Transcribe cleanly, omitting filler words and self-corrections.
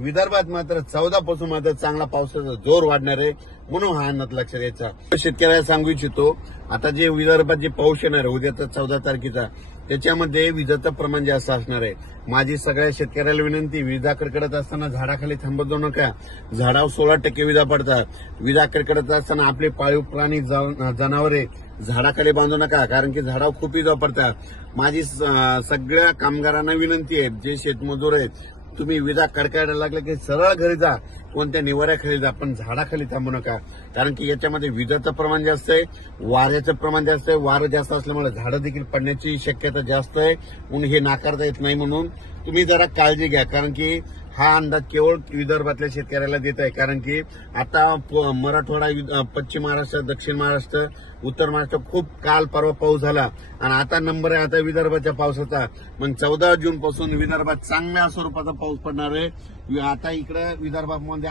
विदर्भात मात्र 14 पासून मात्र चांगला पावसाचा जोर वाढणार आहे, म्हणून हा अंदाज लक्षात घ्यायचा। शेतकऱ्याला सांगू इच्छितो, आता जे विदर्भात जे पाऊस येणार आहे उद्याचा 14 तारखेचा, त्याच्यामध्ये विजाचं प्रमाण जास्त असणार आहे। माझी सगळ्या शेतकऱ्याला विनंती, विजा कडकडत असताना झाडाखाली थांबत जाऊ नका। झाडावर 16% विजा पडतात। विजा कडकडत असताना आपले पाळीव प्राणी जनावरे झाडाखाली बांधू नका, कारण की झाडावर खूप विजा पडतात। माझी सगळ्या कामगारांना विनंती आहे, जे शेतमजूर आहेत, तुम्ही विजा कडकायला लागले की सरळ घरी जा, कोणत्या निवाऱ्याखाली जा, पण झाडाखाली थांबू नका, कारण की याच्यामध्ये विजाचं प्रमाण जास्त आहे, वाऱ्याचं प्रमाण जास्त आहे। वारं जास्त असल्यामुळे झाडं देखील पडण्याची शक्यता जास्त आहे, म्हणून हे नाकारता येत नाही। म्हणून तुम्ही जरा काळजी घ्या, कारण की हा अंदाज केवळ विदर्भातल्या शेतकऱ्याला देत आहे, कारण की आता मराठवाडा, पश्चिम महाराष्ट्र, दक्षिण महाराष्ट्र, उत्तर महाराष्ट्र खूप काल परवा पाऊस झाला आणि आता नंबर आहे आता विदर्भाच्या पावसाचा। मग 14 जून पासून विदर्भात चांगल्या स्वरूपाचा पाऊस पडणार आहे। आता इकडे विदर्भामध्ये